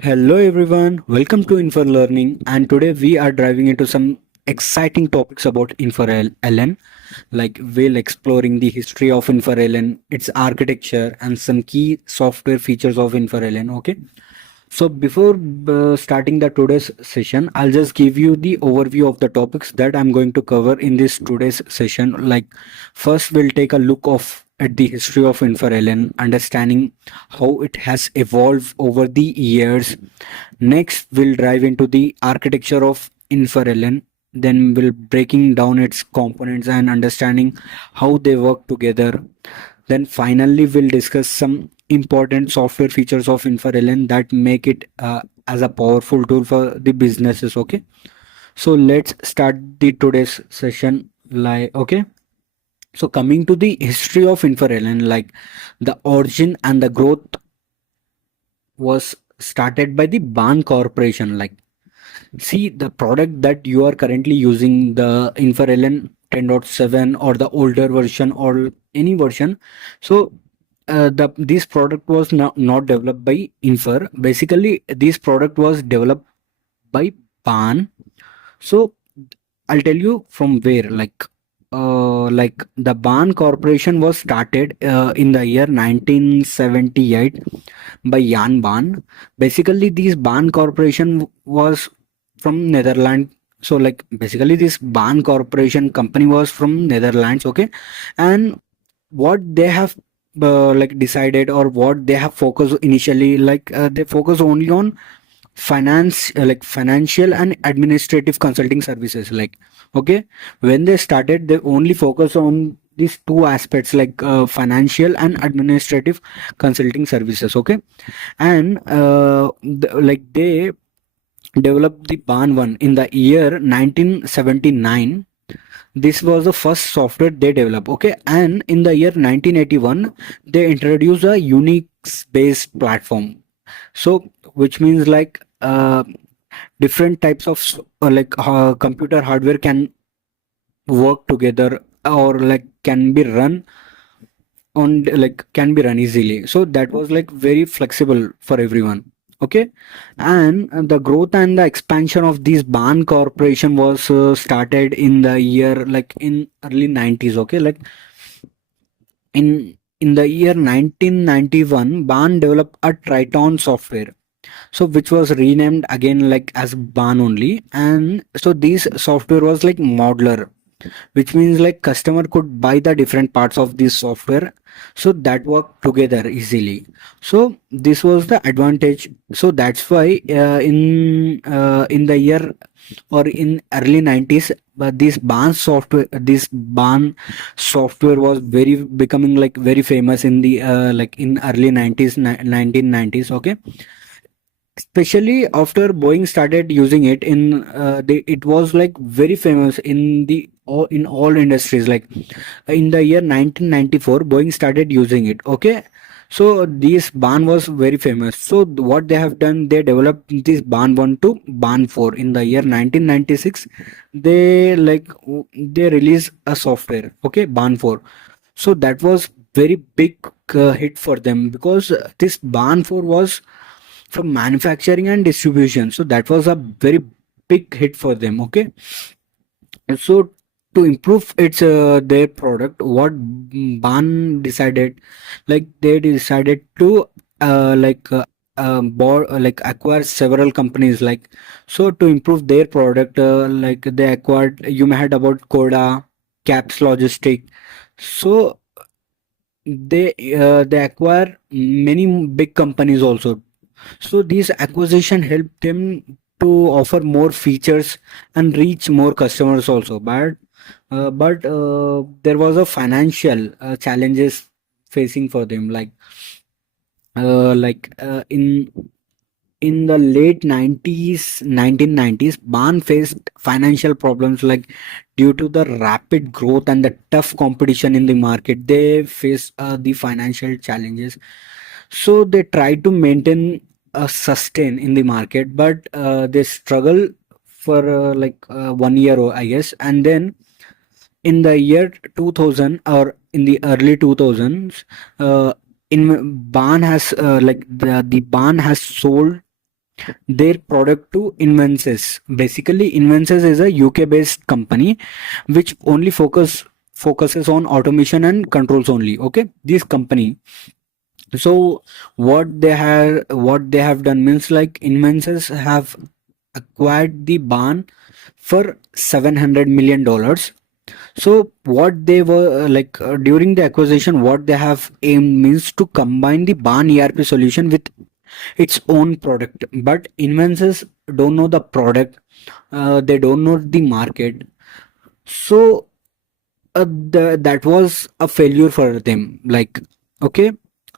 Hello everyone, welcome to Infor Learning, and today we are diving into some exciting topics about Infor LN. Like we'll exploring the history of Infor LN, its architecture, and some key software features of Infor LN. Okay, so before starting the today's session, I'll just give you the overview of the topics that I'm going to cover in this today's session. Like first, we'll take a look of at the history of InfraLN, understanding how it has evolved over the years. Next, we'll dive into the architecture of InfraLN. Then we'll breaking down its components and understanding how they work together. Then finally, we'll discuss some important software features of InfraLN that make it as a powerful tool for the businesses. Okay, so let's start the today's session. Like okay, so coming to the history of InfraLN, like the origin and the growth was started by the Ban Corporation. Like see the product that you are currently using, the InfraLN 10.7 or the older version or any version. So the this product was not developed by Infer. Basically, this product was developed by Ban. So I'll tell you from where. Like the Ban Corporation was started in the year 1978 by Jan Ban. Basically, this Ban Corporation was from Netherlands. So like basically this Ban Corporation company was from Netherlands. Okay, and what they have like decided or what they have focused initially, like they focus only on finance, like financial and administrative consulting services. Like okay, when they started they only focus on these two aspects, like financial and administrative consulting services. Okay, and like they developed the ban 1 in the year 1979. This was the first software they developed. Okay, and in the year 1981 they introduced a Unix based platform. So which means like different types of computer hardware can work together or like can be run on, like can be run easily. So that was like very flexible for everyone. Okay, and the growth and the expansion of this Ban Corporation was started in the year like in early 90s. Okay, like in the year 1991 Ban developed a Triton software, so which was renamed again like as Ban only. And so this software was like modular, which means like customer could buy the different parts of this software, so that work together easily. So this was the advantage. So that's why in the year or in early 90s, but this Ban software was very becoming like very famous in the like in early 90s, 1990s. Okay, especially after Boeing started using it in it was like very famous in the in all industries. Like in the year 1994 Boeing started using it. Okay, so this Ban was very famous. So what they have done, they developed this Ban 1 to Ban 4 in the year 1996. They they released a software. Okay, Ban 4. So that was very big hit for them, because this Ban 4 was from manufacturing and distribution. So that was a very big hit for them. Okay, and so to improve its their product, what Ban decided, like they decided to like acquire several companies. Like so to improve their product, like they acquired, you may heard about Coda, Caps Logistic. So they acquire many big companies also. So this acquisition helped them to offer more features and reach more customers also. But there was a financial challenges facing for them. In the late 1990s, Ban faced financial problems, like due to the rapid growth and the tough competition in the market. They faced the financial challenges, so they try to maintain a sustain in the market, but they struggle for 1 year, I guess. And then in the year 2000 or in the early 2000s, in Ban has the Ban has sold their product to Invensys. Basically, Invensys is a UK based company which only focuses on automation and controls only. Okay, this company. So what they have done means like Invensys have acquired the barn for $700 million. So what they were during the acquisition, what they have aimed means to combine the barn ERP solution with its own product. But Invensys don't know the product, they don't know the market. So that was a failure for them. Like, okay,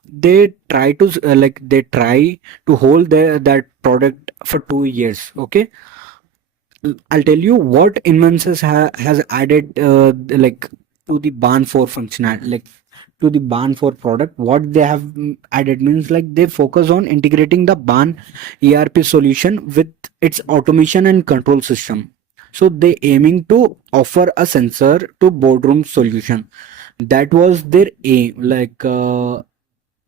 they try to hold that product for 2 years. Okay, I'll tell you what Invensys has added to the barn 4 functional, like to the barn 4 product. What they have added means like they focus on integrating the barn ERP solution with its automation and control system. So they aiming to offer a sensor to boardroom solution. That was their aim. Like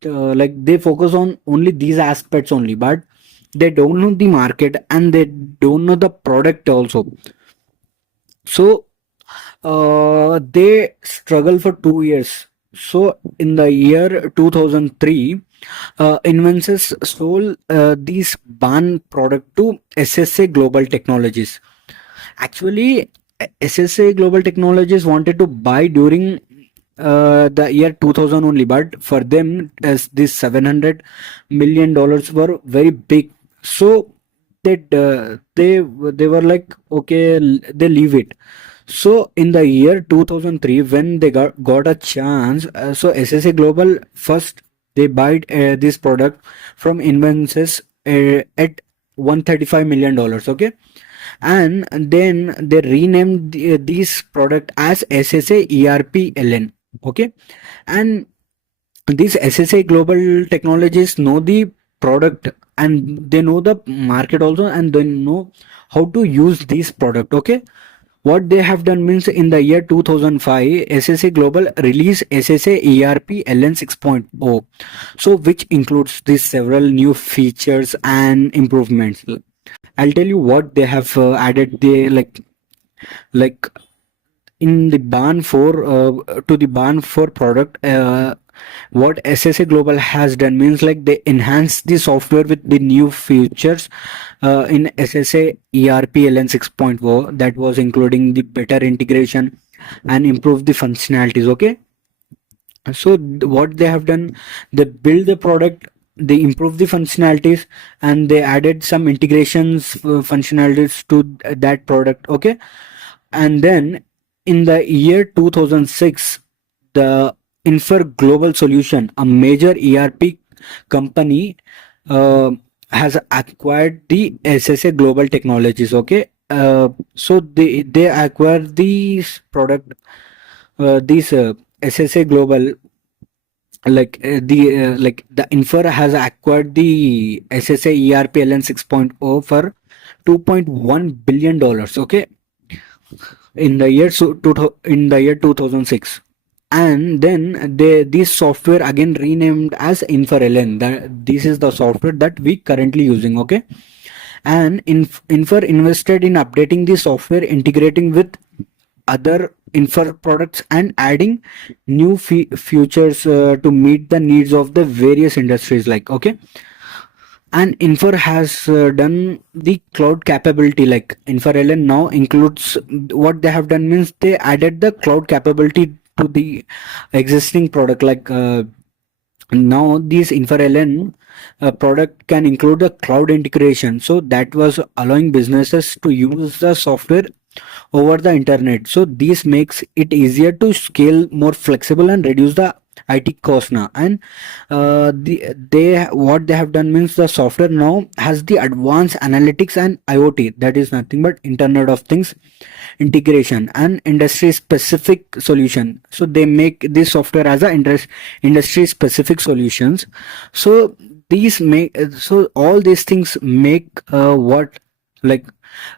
they focus on only these aspects only, but they don't know the market and they don't know the product also. So they struggle for 2 years. So in the year 2003, Invensys sold these ban product to SSA Global Technologies. Actually, SSA Global Technologies wanted to buy during the year 2000 only, but for them, as these $700 million were very big, so they were like, okay, they leave it. So in the year 2003, when they got a chance, so SSA Global first they buy this product from Invensys at $135 million. Okay, and then they renamed this product as SSA ERP LN. Okay, and these SSA Global Technologies know the product and they know the market also, and they know how to use this product. Okay, what they have done means in the year 2005, SSA Global released SSA ERP LN 6.0, so which includes these several new features and improvements. I'll tell you what they have added. They like in the barn 4 to the barn 4 product. What SSA Global has done means like they enhance the software with the new features in SSA ERP LN 6.0, that was including the better integration and improve the functionalities. Okay, so what they have done, they build the product, they improve the functionalities, and they added some integrations functionalities to that product. Okay, and then in the year 2006, the Infor Global Solution, a major ERP company, uh, has acquired the SSA Global Technologies. Okay, so they acquired these product, these SSA Global, the Infor has acquired the SSA ERP LN 6.0 for $2.1 billion. Okay, in the year in the year 2006, and then this software again renamed as Infor LN. This is the software that we currently using. Okay, and Infor invested in updating the software, integrating with other Infor products, and adding new features to meet the needs of the various industries. Like, okay, and Infor has done the cloud capability. Like Infor LN now includes, what they have done means they added the cloud capability to the existing product. Now this Infor LN product can include the cloud integration, so that was allowing businesses to use the software over the internet. So this makes it easier to scale, more flexible, and reduce the IT cost now. And they what they have done means the software now has the advanced analytics and IoT, that is nothing but Internet of Things integration and industry specific solution. So they make this software as a industry specific solutions. So these make so all these things make what like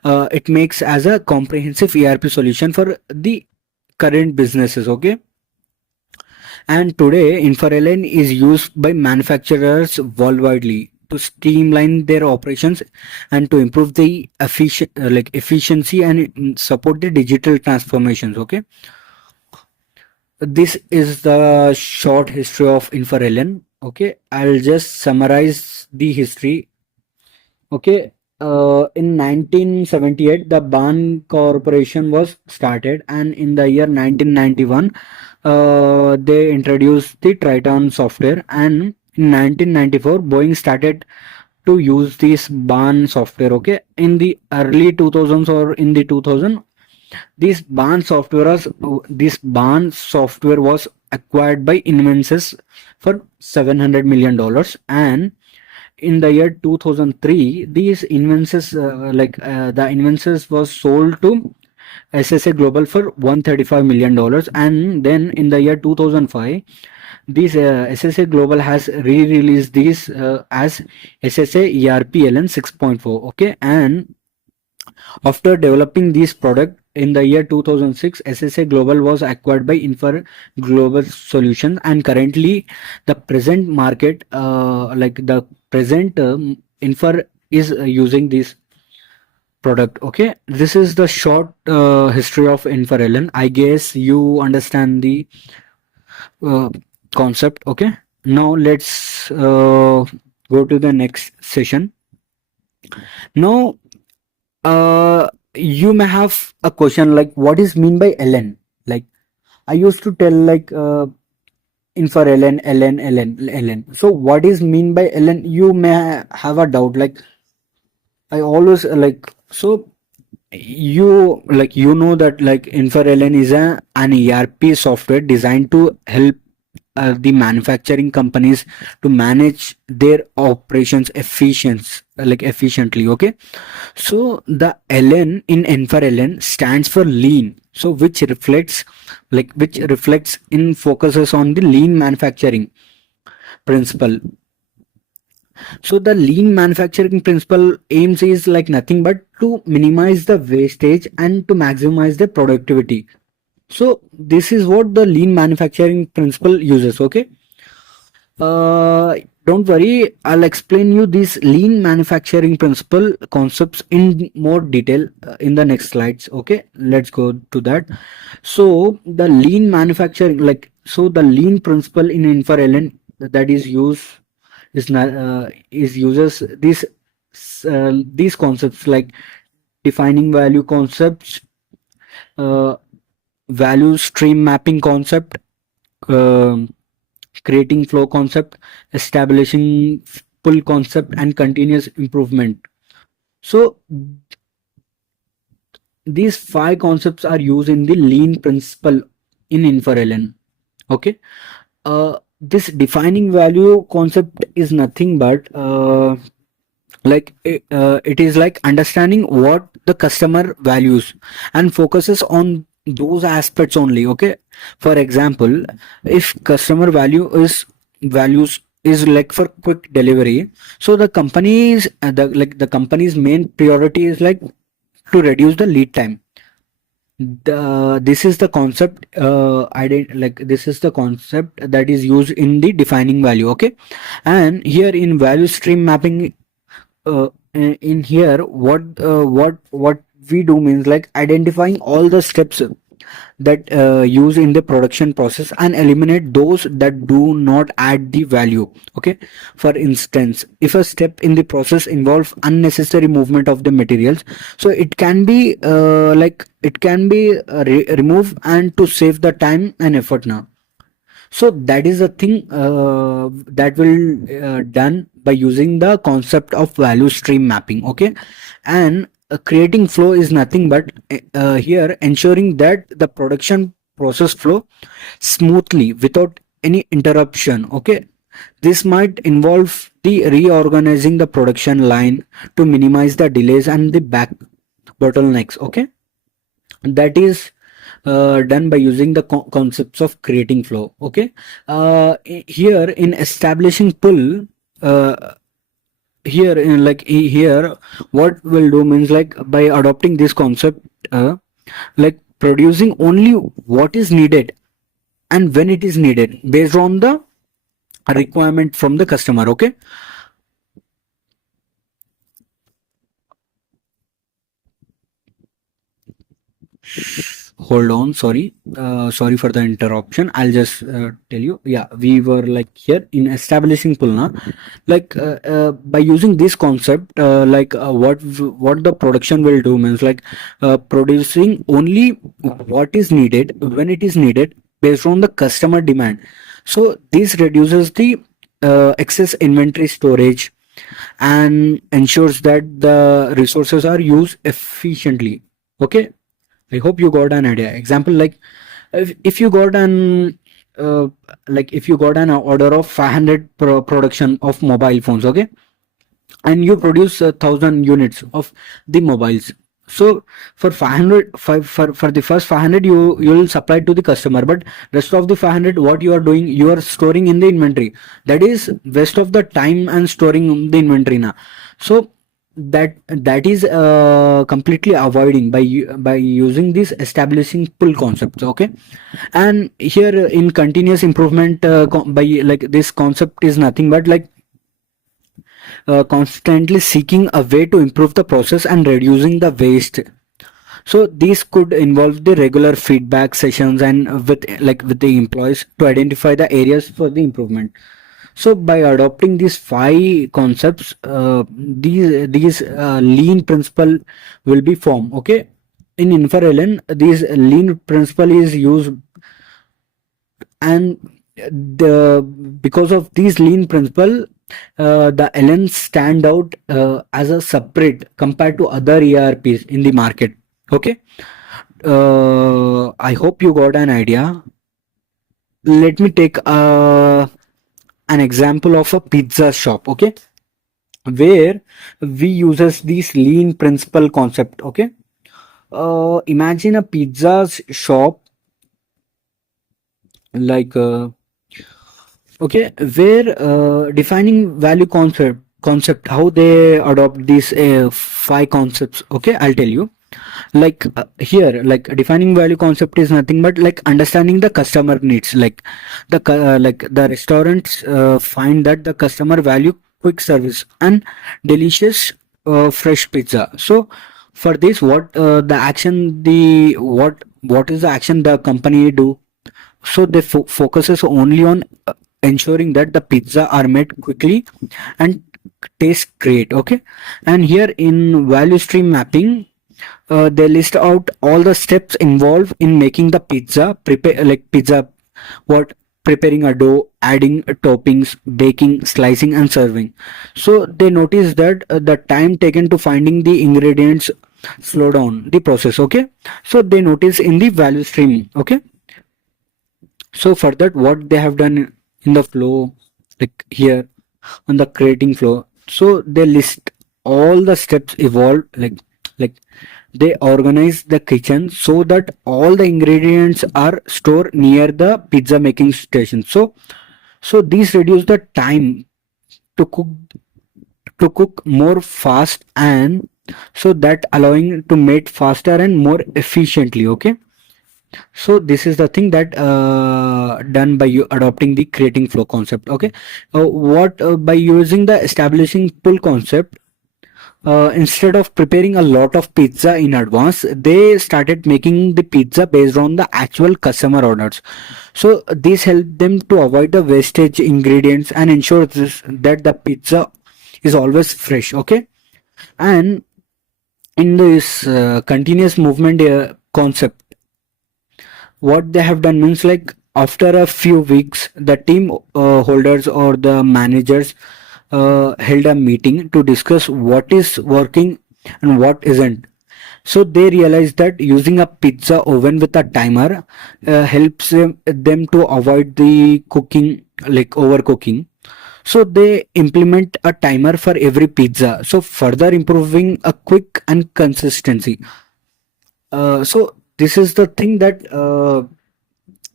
it makes as a comprehensive ERP solution for the current businesses. Okay, and today Infor LN is used by manufacturers worldwide. to streamline their operations and to improve the efficiency and support the digital transformations. Okay, this is the short history of Infor LN. Okay, I'll just summarize the history. Okay, in 1978, the Ban Corporation was started, and in the year 1991, they introduced the Triton software, and in 1994, Boeing started to use this Ban software. Okay, in the early 2000s or in the 2000, this Ban software was acquired by Invensys for $700 million, and in the year 2003, these Invensys the Invensys was sold to SSA Global for $135 million, and then in the year 2005, this SSA Global has re-released this as SSA ERP LN 6.4. Okay, and after developing this product in the year 2006, SSA Global was acquired by Infor Global Solutions, and currently the present market, the present Infor is using this product. Okay, this is the short history of Infor LN. I guess you understand the uh, concept. Okay, now let's go to the next session. Now, you may have a question like, what is mean by LN? Like, I used to tell like Infor LN, LN, LN, LN. So what is mean by LN? You may have a doubt. Like, I always so you know that like Infor LN is an ERP software designed to help the manufacturing companies to manage their operations efficiently. Okay, so the LN in Infor LN stands for lean, so which reflects in focuses on the lean manufacturing principle. So the lean manufacturing principle aims is like nothing but to minimize the wastage and to maximize the productivity. So this is what the lean manufacturing principle uses. Okay, uh, don't worry, I'll explain you these lean manufacturing principle concepts in more detail in the next slides. Okay, let's go to that. So the lean manufacturing, the lean principle in Infor LN that is used is not is uses these concepts like defining value concepts, uh, value stream mapping concept, um creating flow concept, establishing pull concept, and continuous improvement. So these five concepts are used in the lean principle in Infor LN. Okay, this defining value concept is nothing but it is like understanding what the customer values and focuses on those aspects only. Okay, for example, if customer values is like for quick delivery, so the company's main priority is like to reduce the lead time. This is the concept this is the concept that is used in the defining value. Okay, and here in value stream mapping, in here what we do means like identifying all the steps that use in the production process and eliminate those that do not add the value. Okay, for instance, if a step in the process involves unnecessary movement of the materials, so it can be removed and to save the time and effort now. So that is a thing that will done by using the concept of value stream mapping. Okay, and creating flow is nothing but here ensuring that the production process flow smoothly without any interruption. Okay, this might involve the reorganizing the production line to minimize the delays and the back bottlenecks. Okay, that is done by using the concepts of creating flow. Okay, here in establishing pull, here what we'll do means like by adopting this concept, producing only what is needed and when it is needed based on the requirement from the customer. Okay, hold on, sorry for the interruption. I'll just tell you. Yeah, we were like here in establishing pulna, like by using this concept, what the production will do means like producing only what is needed when it is needed based on the customer demand. So this reduces the excess inventory storage and ensures that the resources are used efficiently. Okay, I hope you got an idea. Example, like if you got an if you got an order of 500 production of mobile phones, okay, and you produce 1,000 units of the mobiles. So for 500 for the first 500 you will supply to the customer, but rest of the 500 what you are doing, you are storing in the inventory. That is waste of the time and storing the inventory now. So that is completely avoiding by using this establishing pull concepts. Okay, and here in continuous improvement, by like this concept is nothing but like constantly seeking a way to improve the process and reducing the waste. So these could involve the regular feedback sessions and with the employees to identify the areas for the improvement. So by adopting these five concepts, these lean principle will be formed. Okay, in Infor LN, this lean principle is used, and the because of these lean principle, the LN stand out as a separate compared to other ERPs in the market. Okay, I hope you got an idea. Let me take an example of a pizza shop. Okay, where we uses this lean principle concept. Okay, imagine a pizza shop like. Okay, where defining value concept how they adopt these five concepts. Okay, I'll tell you. Like here, like defining value concept is nothing but like understanding the customer needs. Like like the restaurants find that the customer value quick service and delicious fresh pizza. So for this, what the action the what is the action the company do? So they focuses only on ensuring that the pizza are made quickly and taste great. Okay, and here in value stream mapping, they list out all the steps involved in making the pizza prepare, like pizza what preparing a dough, adding toppings, baking, slicing and serving. So they notice that the time taken to finding the ingredients slow down the process. Okay, so they notice in the value stream. Okay, so for that, what they have done in the flow, like here on the creating flow, so they list all the steps evolved, like they organize the kitchen so that all the ingredients are stored near the pizza making station. So these reduce the time to cook more fast, and so that allowing to make faster and more efficiently. Okay, so this is the thing that done by you adopting the creating flow concept. Okay, what by using the establishing pull concept, instead of preparing a lot of pizza in advance, they started making the pizza based on the actual customer orders. So this helped them to avoid the wastage ingredients and ensure that the pizza is always fresh. Okay, and in this continuous movement concept, what they have done means like after a few weeks the team holders or the managers held a meeting to discuss what is working and what isn't. So they realized that using a pizza oven with a timer helps them to avoid the cooking, like overcooking. So they implement a timer for every pizza, so further improving a quick and consistency. So this is the thing that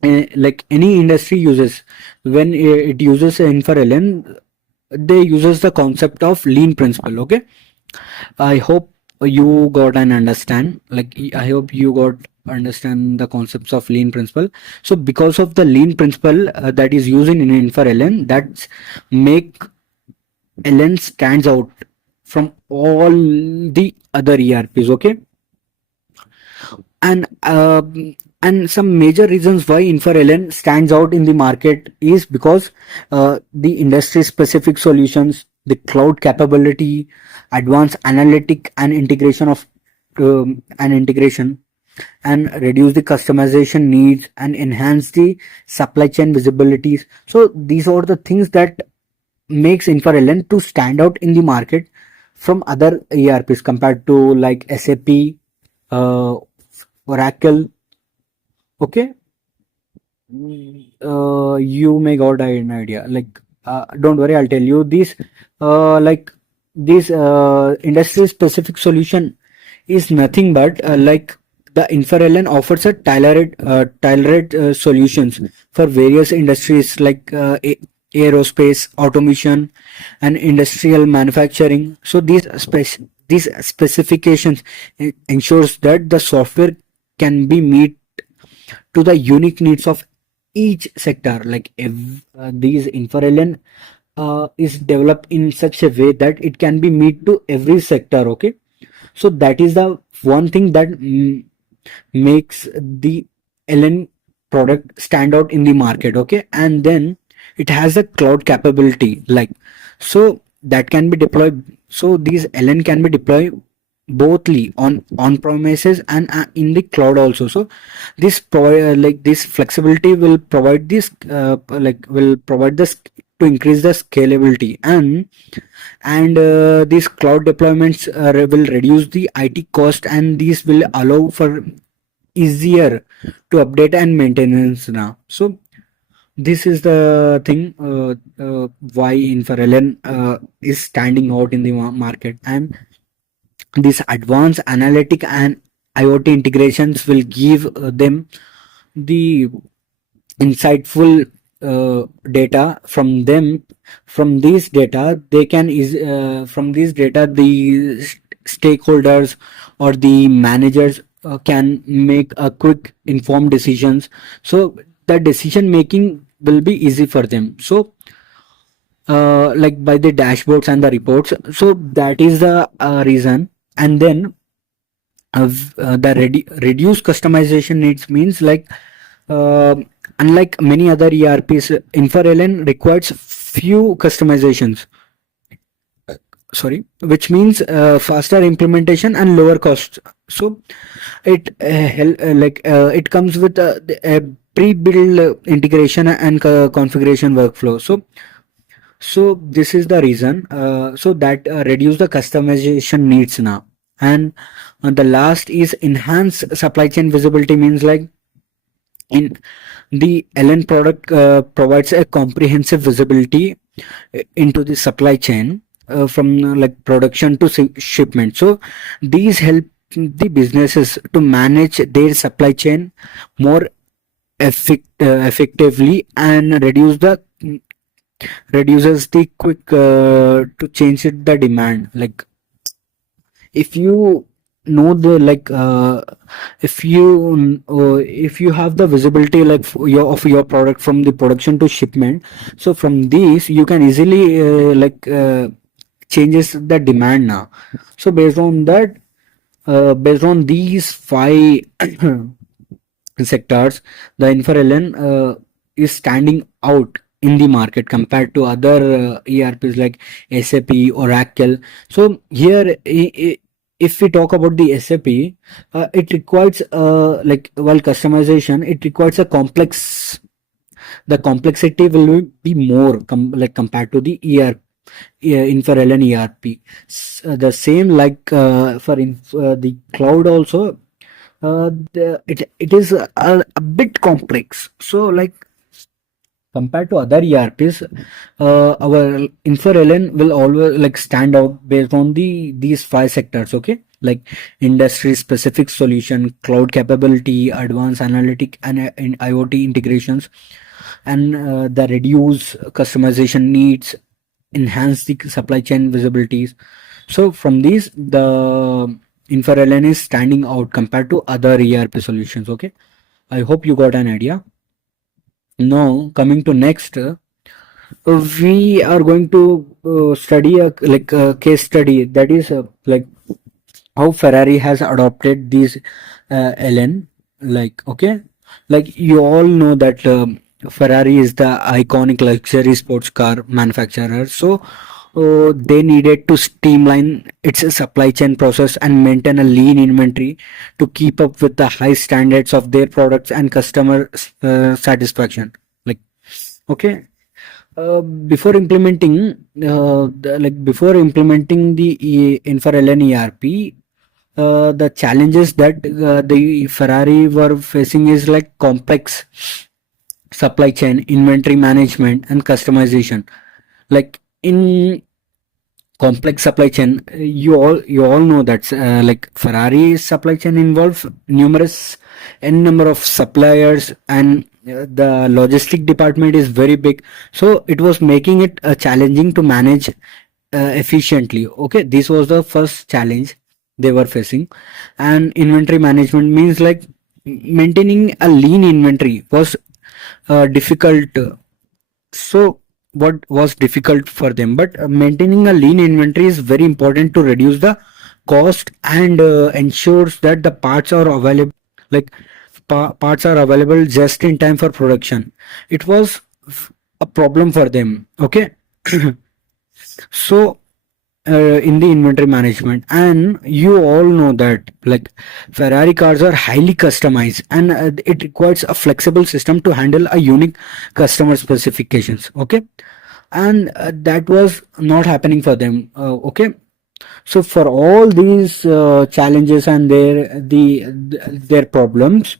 like any industry uses when it uses Infor LN, they uses the concept of lean principle. Okay, I hope you got an understand, like I hope you got understand the concepts of lean principle. So because of the lean principle that is used in Infor LN, that's make LN stands out from all the other ERPs. Okay, And some major reasons why Infor LN stands out in the market is because the industry specific solutions, the cloud capability, advanced analytic and integration of and integration, and reduce the customization needs and enhance the supply chain visibilities. So these are the things that makes Infor LN to stand out in the market from other ERPs compared to like SAP, Oracle. Okay, you may got an idea. Like, don't worry, I'll tell you this. Like this industry specific solution is nothing but like the InfraLN offers a tailored solutions for various industries like aerospace, automation, and industrial manufacturing. So these specifications ensures that the software can be meet to the unique needs of each sector. Like these InfraLN is developed in such a way that it can be meet to every sector. Okay, so that is the one thing that makes the LN product stand out in the market. Okay, and then it has a cloud capability, like so that can be deployed. So these LN can be deployed bothly on premises and in the cloud also. So this like this flexibility will provide this will provide this to increase the scalability, and these cloud deployments will reduce the IT cost, and these will allow for easier to update and maintenance now. So this is the thing why InfraLN is standing out in the market. And these advanced analytic and IoT integrations will give them the insightful data. From these data they can from these data the stakeholders or the managers can make a quick informed decisions. So the decision making will be easy for them. So like by the dashboards and the reports. So that is the reason. And then the reduced customization needs means like uh, unlike many other ERPs, InfraLN requires few customizations. Sorry, which means faster implementation and lower cost. So it it comes with a pre-built integration and configuration workflow. So this is the reason. So that reduce the customization needs now. And the last is enhanced supply chain visibility means like in the LN product provides a comprehensive visibility into the supply chain from like production to shipment. So these help the businesses to manage their supply chain more effectively and reduces the quick to change it the demand. Like if you know the like if you have the visibility like of your product from the production to shipment, so from these you can easily changes the demand now. So based on that, based on these five sectors, the InfraLN is standing out in the market compared to other ERPs like SAP, Oracle. So here, if we talk about the SAP, it requires like while customization, it requires a complex. The complexity will be more compared to the ERP. InfraLN ERP. The same like for the cloud also, it is a bit complex. So like compared to other ERPs, our InfraLN will always like stand out based on these five sectors. Okay, like industry specific solution, cloud capability, advanced analytic and IoT integrations, and the reduce customization needs, enhance the supply chain visibilities. So from these, the InfraLN is standing out compared to other ERP solutions. Okay, I hope you got an idea. Now coming to next, we are going to study a case study that is like how Ferrari has adopted these LN. Like, okay, like you all know that Ferrari is the iconic luxury sports car manufacturer. So they needed to streamline its supply chain process and maintain a lean inventory to keep up with the high standards of their products and customer satisfaction. Like, okay, before implementing before implementing the Infor LN ERP, the challenges that the Ferrari were facing is like complex supply chain, inventory management, and customization. Like in complex supply chain, you all know that like Ferrari's supply chain involves numerous n number of suppliers, and the logistic department is very big, so it was making it challenging to manage efficiently. Okay, this was the first challenge they were facing. And inventory management means like maintaining a lean inventory was difficult. So what was difficult for them, but maintaining a lean inventory is very important to reduce the cost and ensures that the parts are available, like parts are available just in time for production. It was a problem for them. Okay. So in the inventory management, and you all know that like Ferrari cars are highly customized, and it requires a flexible system to handle a unique customer specifications. Okay, and that was not happening for them. Okay, so for all these challenges and their problems,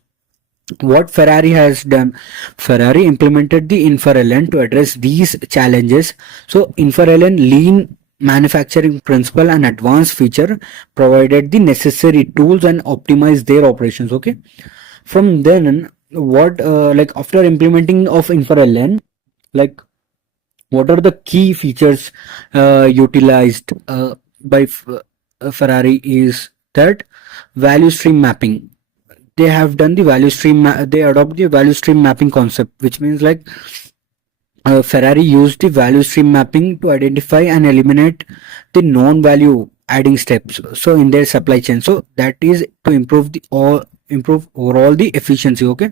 what Ferrari has done, Ferrari implemented the Infor LN to address these challenges. So Infor LN lean manufacturing principle and advanced feature provided the necessary tools and optimized their operations. Okay, from then what like after implementing of Infor LN, like what are the key features utilized by Ferrari is that value stream mapping. They have done the value stream, they adopt the value stream mapping concept, which means like Ferrari used the value stream mapping to identify and eliminate the non-value adding steps so in their supply chain. So that is to improve overall the efficiency. Okay,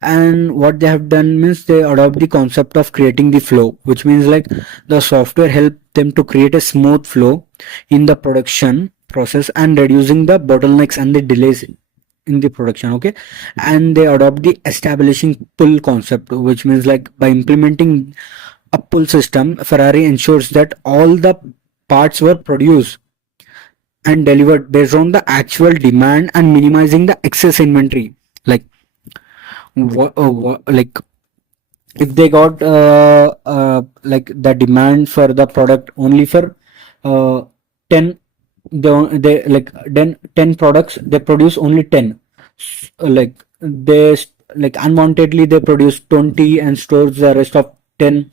and what they have done means they adopt the concept of creating the flow, which means like the software help them to create a smooth flow in the production process and reducing the bottlenecks and the delays in the production. Okay, and they adopt the establishing pull concept, which means like by implementing a pull system, Ferrari ensures that all the parts were produced and delivered based on the actual demand and minimizing the excess inventory. Like like if they got like the demand for the product only for 10, they like then 10 products, they produce only 10. Like they like unwantedly they produce 20 and stores the rest of 10.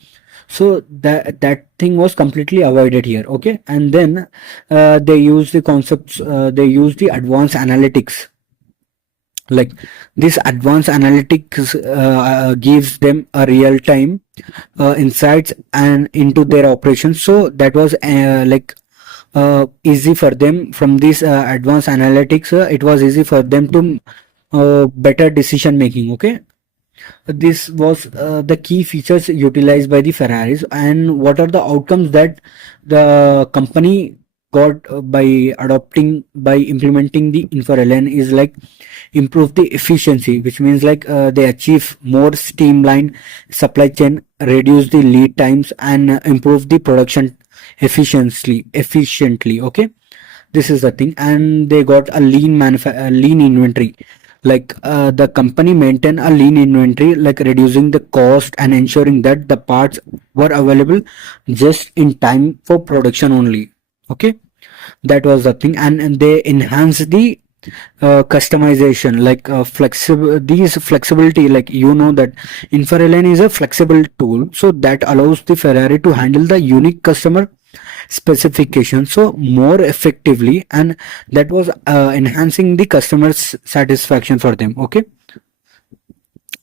So that thing was completely avoided here. Okay, and then they use the concepts, they use the advanced analytics. Like this advanced analytics gives them a real time insights and into their operations. So that was easy for them. From this advanced analytics, it was easy for them to better decision making. Okay, this was the key features utilized by the Ferraris, and what are the outcomes that the company got by implementing the Infor LN is like improve the efficiency, which means like they achieve more streamlined supply chain, reduce the lead times, and improve the production efficiently. Okay, this is the thing. And they got a lean inventory. Like the company maintain a lean inventory, like reducing the cost and ensuring that the parts were available just in time for production only. Okay, that was the thing. And they enhance the customization, like flexibility. Like you know that Infor LN is a flexible tool, so that allows the Ferrari to handle the unique customer specification so more effectively, and that was enhancing the customer's satisfaction for them. Okay,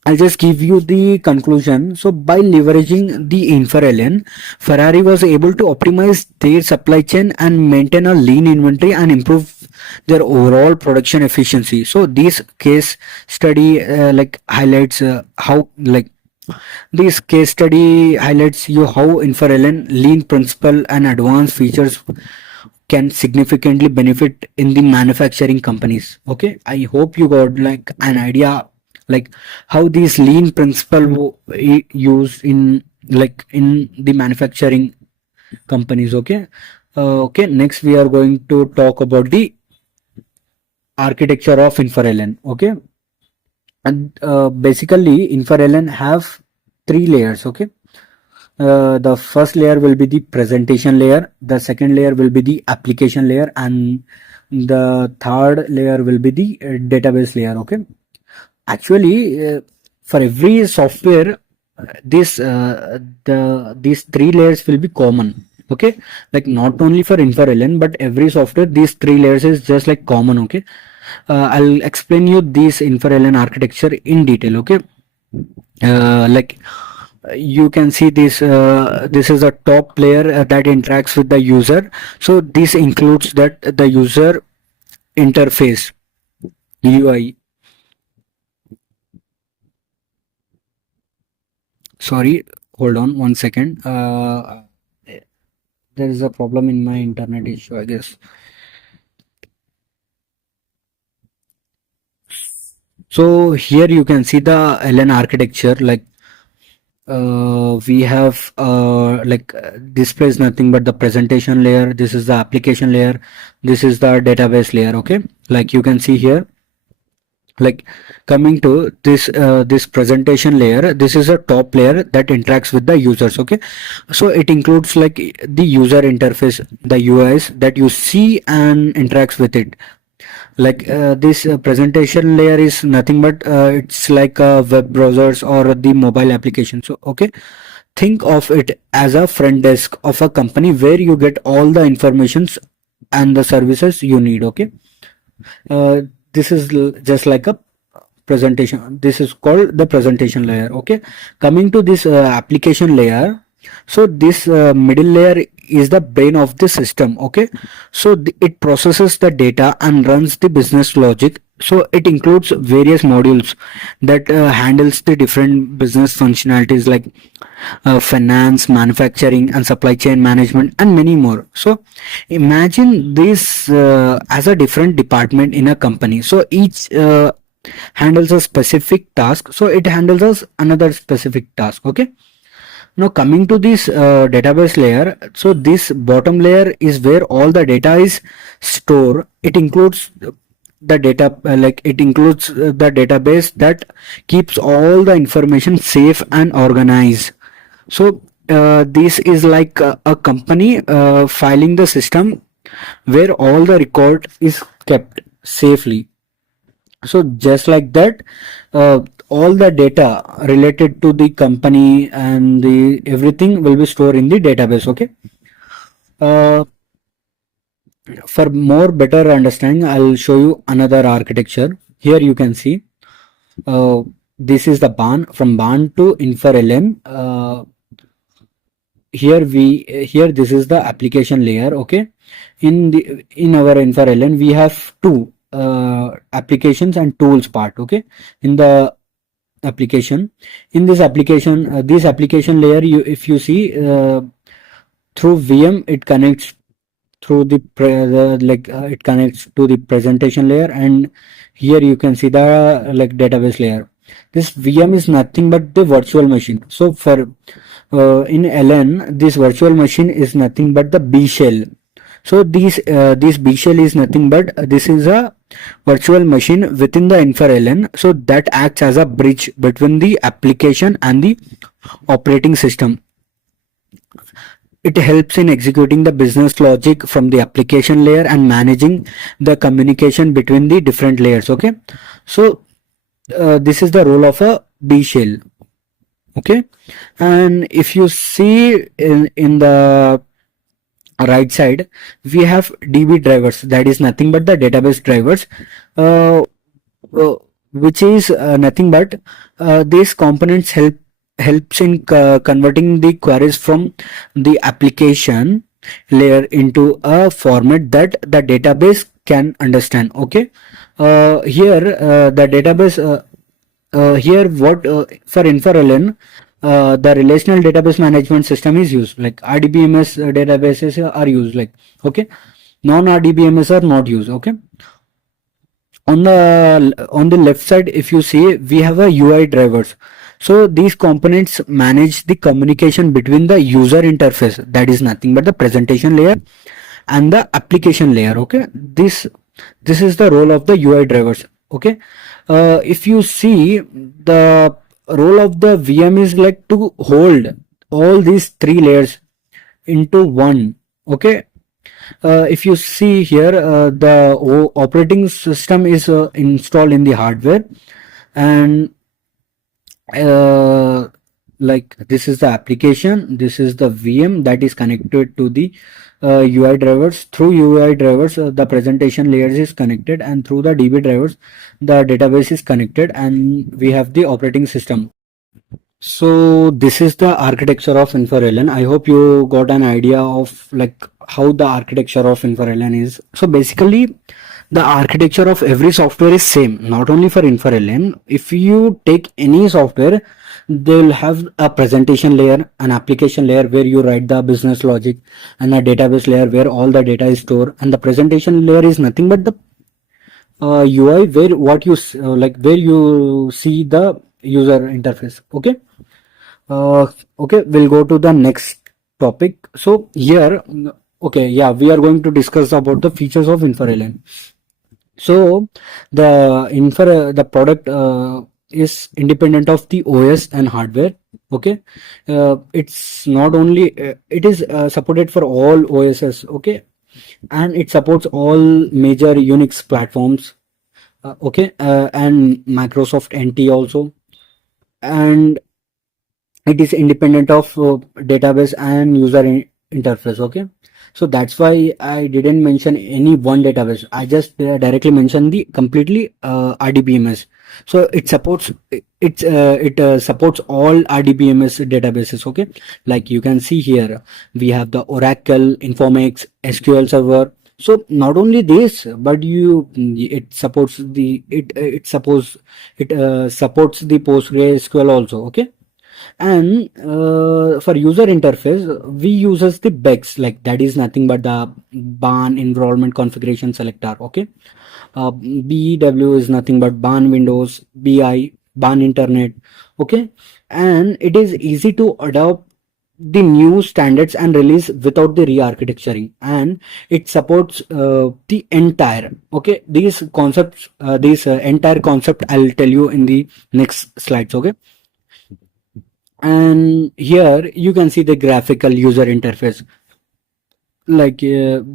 I'll just give you the conclusion. So by leveraging the Infor LN, Ferrari was able to optimize their supply chain and maintain a lean inventory and improve their overall production efficiency. So this case study highlights how this case study highlights you how InfoLN lean principle and advanced features can significantly benefit in the manufacturing companies. Okay, I hope you got like an idea like how these lean principle used in in the manufacturing companies. Okay, okay, next we are going to talk about the architecture of InfoLN. Okay, and basically InfoLN have three layers. Okay, the first layer will be the presentation layer, the second layer will be the application layer, and the third layer will be the database layer. Okay, actually for every software these three layers will be common. Okay, like not only for InfoLN but every software these three layers is just like common. Okay, I'll explain you this InfoLN architecture in detail. Okay, like you can see this is a top layer that interacts with the user. So this includes that the user interface UI. Sorry, hold on one second. There is a problem in my internet issue, I guess. So here you can see the LN architecture. Like we have display is nothing but the presentation layer. This is the application layer. This is the database layer. Okay, like you can see here. Like coming to this presentation layer, this is a top layer that interacts with the users. Okay, so it includes like the user interface, the UIs that you see and interacts with it. Like this presentation layer is nothing but it's like web browsers or the mobile application. So okay, think of it as a front desk of a company where you get all the informations and the services you need. Okay, uh, this is just like a presentation. This is called the presentation layer. Okay, coming to this application layer, so this middle layer is the brain of the system. Okay, so it processes the data and runs the business logic. So it includes various modules that handles the different business functionalities like finance, manufacturing and supply chain management and many more. So imagine this as a different department in a company. So each handles a specific task, so it handles us another specific task. Okay, now coming to this database layer, so this bottom layer is where all the data is stored. It includes the data it includes the database that keeps all the information safe and organized. So this is like a company filing the system where all the record is kept safely. So just like that, all the data related to the company and the everything will be stored in the database. Okay, uh, for more better understanding I'll show you another architecture. Here you can see this is the barn, from barn to InfoLN. Here this is the application layer. Okay, in our InfoLN we have two applications and tools part. Okay, in the application, in this application layer, if you see through VM it connects through it connects to the presentation layer, and here you can see the database layer. This VM is nothing but the virtual machine. So for in LN, this virtual machine is nothing but the B shell. So this B shell is nothing but this is a virtual machine within the InfoLN. So that acts as a bridge between the application and the operating system. It helps in executing the business logic from the application layer and managing the communication between the different layers. Okay, so this is the role of a B shell. Okay, and if you see in the right side we have DB drivers, that is nothing but the database drivers, uh, which is nothing but these components helps in converting the queries from the application layer into a format that the database can understand. Okay, here the database here what for InfoLN the relational database management system is used, like RDBMS databases are used, like, okay, non RDBMS are not used. Okay, on the left side, if you see, we have a UI drivers. So these components manage the communication between the user interface, that is nothing but the presentation layer, and the application layer. Okay, this is the role of the UI drivers. Okay, if you see, the role of the VM is like to hold all these three layers into one. Okay, if you see here, the operating system is installed in the hardware, and uh, like this is the application, this is the VM that is connected to the UI drivers. Through UI drivers, the presentation layers is connected, and through the DB drivers, the database is connected, and we have the operating system. So this is the architecture of Infor LN. I hope you got an idea of like how the architecture of Infor LN is. So basically, the architecture of every software is same, not only for Infor LN. If you take any software, they'll have a presentation layer, an application layer where you write the business logic, and a database layer where all the data is stored. And the presentation layer is nothing but the UI where what you like where you see the user interface. Okay. Okay, we'll go to the next topic. So here, okay, yeah, we are going to discuss about the features of Infor LN. So the product is independent of the OS and hardware. Okay, it's not only it is supported for all OSs. Okay, and it supports all major Unix platforms. Okay, and Microsoft NT also, and it is independent of database and user interface. Okay, so that's why I didn't mention any one database. I just directly mentioned the completely RDBMS. So it supports it supports all RDBMS databases. Okay, like you can see here, we have the Oracle, Informatics, SQL Server. So not only this, but it supports the it supports the PostgreSQL also. Okay, and for user interface, we uses the bex, like that is nothing but the ban environment configuration selector. Okay, BEW is nothing but ban windows, BI ban internet. Okay, and it is easy to adopt the new standards and release without the re-architecturing, and it supports the entire, okay, these concepts, this entire concept I'll tell you in the next slides. Okay, and here you can see the graphical user interface, like here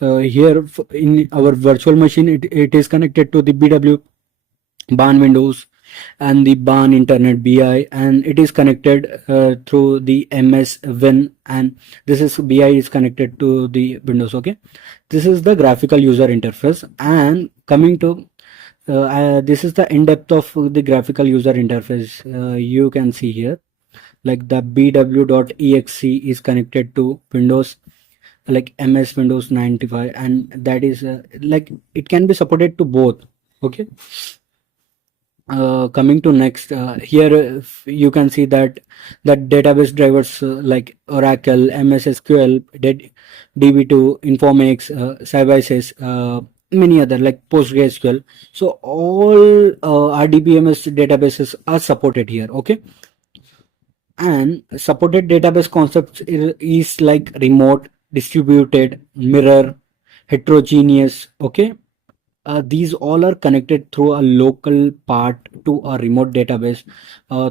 in our virtual machine, it is connected to the BW ban windows and the ban internet BI, and it is connected through the MS Win, and this is BI is connected to the Windows. Okay, this is the graphical user interface. And coming to this is the in-depth of the graphical user interface. You can see here, like the bw.exe is connected to Windows, like MS Windows 95, and that is like it can be supported to both. Okay, coming to next, here you can see that database drivers like Oracle, MS SQL, DB2, Informatics, Sybase, many other like PostgreSQL. So all RDBMS databases are supported here. Okay, and supported database concepts is like remote, distributed, mirror, heterogeneous. Okay, these all are connected through a local part to a remote database,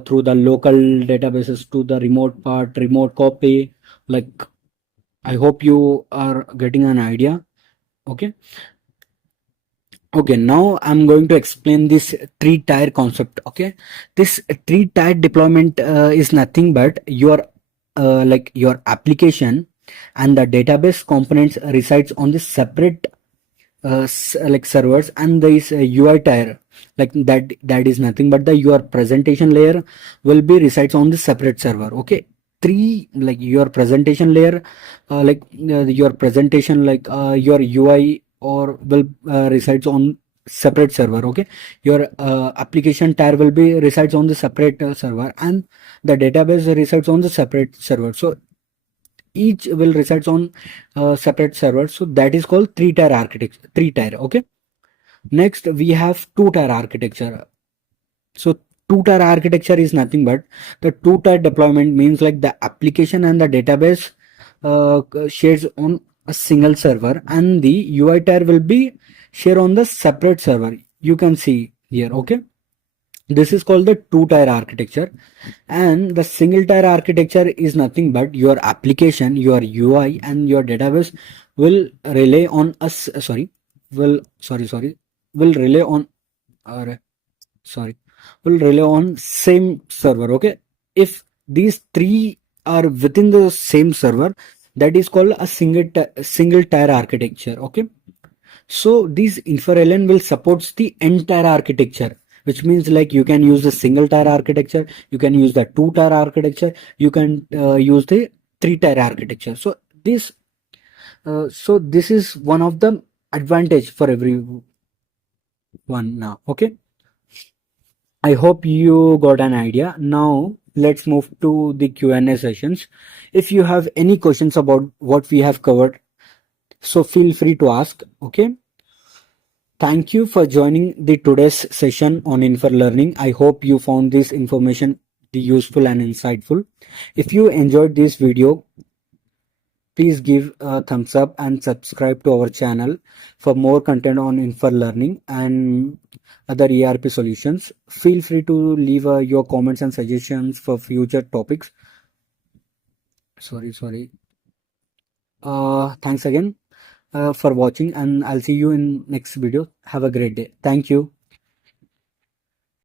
through the local databases to the remote part, remote copy. Like, I hope you are getting an idea. Okay. Okay, now I'm going to explain this three-tier concept. Okay, this three-tier deployment is nothing but your like your application and the database components resides on the separate like servers, and there is a UI tier, like that is nothing but the your presentation layer will be resides on the separate server. Okay, three, like your presentation layer, like your presentation, like your UI or will resides on separate server. Okay, your application tier will be resides on the separate server, and the database resides on the separate server. So each will resides on separate server. So that is called three tier architecture, three tier. Okay, next we have two tier architecture. So two tier architecture is nothing but the two tier deployment means like the application and the database shares on a single server, and the UI tier will be share on the separate server. You can see here. Okay, this is called the two tier architecture. And the single tier architecture is nothing but your application, your UI, and your database will rely on us. Sorry, will rely on. Uh, sorry, will rely on same server. Okay, if these three are within the same server, that is called a single tier architecture. Okay, so this Infor LN will supports the entire architecture, which means like you can use the single tier architecture, you can use the two tier architecture, you can use the three tier architecture. So this is one of the advantage for everyone now. Okay, I hope you got an idea. Now let's move to the Q&A sessions. If you have any questions about what we have covered, so feel free to ask. Okay. Thank you for joining the today's session on Infor Learning. I hope you found this information useful and insightful. If you enjoyed this video, please give a thumbs up and subscribe to our channel for more content on Infor Learning and other ERP solutions. Feel free to leave your comments and suggestions for future topics. Sorry. Thanks again for watching, and I'll see you in next video. Have a great day. Thank you.